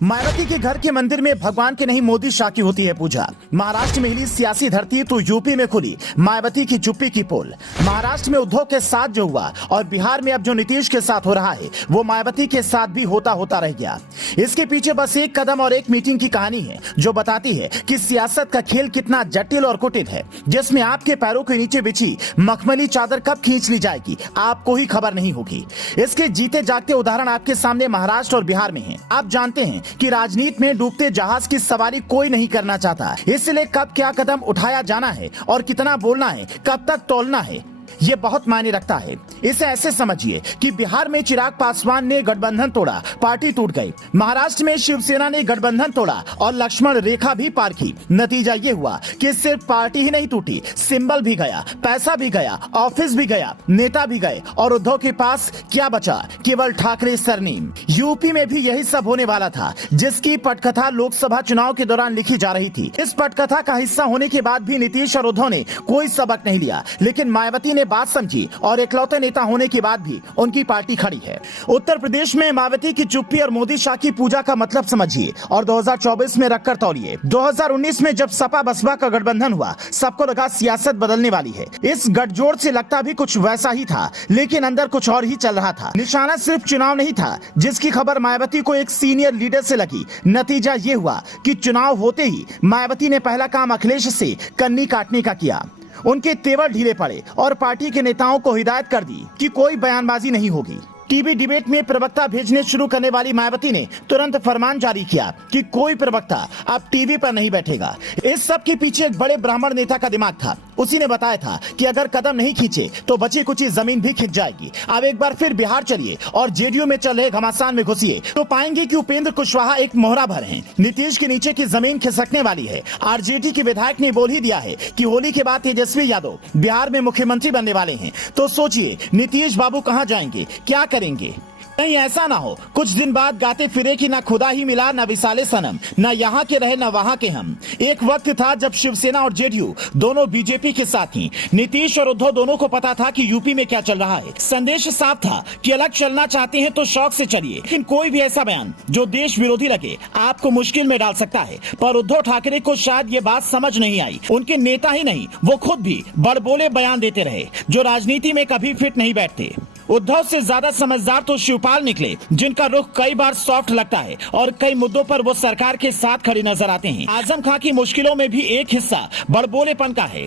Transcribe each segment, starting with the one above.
मायावती के घर के मंदिर में भगवान के नहीं मोदी शाह की होती है पूजा। महाराष्ट्र में हिली सियासी धरती तो यूपी में खुली मायावती की चुप्पी की पोल। महाराष्ट्र में उद्धव के साथ जो हुआ और बिहार में अब जो नीतीश के साथ हो रहा है वो मायावती के साथ भी होता रह गया। इसके पीछे बस एक कदम और एक मीटिंग की कहानी है जो बताती है कि सियासत का खेल कितना जटिल और कुटिल है, जिसमें आपके पैरों के नीचे बिछी मखमली चादर कब खींच ली जाएगी आपको ही खबर नहीं होगी। इसके जीते जागते उदाहरण आपके सामने महाराष्ट्र और बिहार में हैं। आप जानते हैं कि राजनीति में डूबते जहाज की सवारी कोई नहीं करना चाहता, इसलिए कब क्या कदम उठाया जाना है और कितना बोलना है, कब तक तोलना है, ये बहुत मायने रखता है। इसे ऐसे समझिए कि बिहार में चिराग पासवान ने गठबंधन तोड़ा, पार्टी टूट गई। महाराष्ट्र में शिवसेना ने गठबंधन तोड़ा और लक्ष्मण रेखा भी पार की। नतीजा ये हुआ कि सिर्फ पार्टी ही नहीं टूटी, सिंबल भी गया, पैसा भी गया, ऑफिस भी गया, नेता भी गए और उद्धव के पास क्या बचा? केवल ठाकरे सरनेम। यूपी में भी यही सब होने वाला था, जिसकी पटकथा लोकसभा चुनाव के दौरान लिखी जा रही थी। इस पटकथा का हिस्सा होने के बाद भी नीतीश और उद्धव ने कोई सबक नहीं लिया, लेकिन मायावती ने बात समझी और इकलौते नेता होने के बाद भी उनकी पार्टी खड़ी है। उत्तर प्रदेश में मायावती की चुप्पी और मोदी शाह की पूजा का मतलब समझिए और 2024 में रखकर तौलिए। 2019 में जब सपा बसपा का गठबंधन हुआ, सबको लगा सियासत बदलने वाली है। इस गठजोड़ से लगता भी कुछ वैसा ही था, लेकिन अंदर कुछ और ही चल रहा था। निशाना सिर्फ चुनाव नहीं था, जिसकी खबर मायावती को एक सीनियर लीडर से लगी। नतीजा ये हुआ कि चुनाव होते ही मायावती ने पहला काम अखिलेश से कन्नी काटने का किया। उनके तेवर ढीले पड़े और पार्टी के नेताओं को हिदायत कर दी कि कोई बयानबाजी नहीं होगी। टीवी डिबेट में प्रवक्ता भेजने शुरू करने वाली मायावती ने तुरंत फरमान जारी किया कि कोई प्रवक्ता अब टीवी पर नहीं बैठेगा। इस सब के पीछे एक बड़े ब्राह्मण नेता का दिमाग था। उसी ने बताया था कि अगर कदम नहीं खींचे तो बची कुची जमीन भी खिंच जाएगी। अब एक बार फिर बिहार चलिए और जेडीयू में चल रहे घमासान में घुसिए तो पाएंगे कि उपेंद्र कुशवाहा एक मोहरा भर हैं। नीतीश के नीचे की जमीन खिसकने वाली है। आरजेडी के विधायक ने बोल ही दिया है कि होली के बाद तेजस्वी यादव बिहार में मुख्यमंत्री बनने वाले हैं। तो सोचिए नीतीश बाबू कहाँ जाएंगे, क्या करेंगे? नहीं ऐसा ना हो कुछ दिन बाद गाते फिरे कि ना खुदा ही मिला ना विसाले सनम, ना यहाँ के रहे ना वहाँ के हम। एक वक्त था जब शिवसेना और जेडीयू दोनों बीजेपी के साथ थी। नीतीश और उद्धव दोनों को पता था कि यूपी में क्या चल रहा है। संदेश साफ था कि अलग चलना चाहते हैं तो शौक से चलिए, लेकिन कोई भी ऐसा बयान जो देश विरोधी लगे आपको मुश्किल में डाल सकता है। पर उद्धव ठाकरे को शायद ये बात समझ नहीं आई। उनके नेता ही नहीं, वो खुद भी बड़बोले बयान देते रहे जो राजनीति में कभी फिट नहीं बैठते। उद्धव से ज्यादा समझदार तो शिवपाल निकले, जिनका रुख कई बार सॉफ्ट लगता है और कई मुद्दों पर वो सरकार के साथ खड़े नजर आते हैं। आजम खां की मुश्किलों में भी एक हिस्सा बड़बोलेपन का है।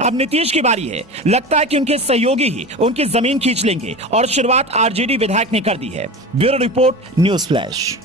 अब नीतीश की बारी है। लगता है कि उनके सहयोगी ही उनकी जमीन खींच लेंगे और शुरुआत आरजेडी विधायक ने कर दी है। Bureau report, news flash.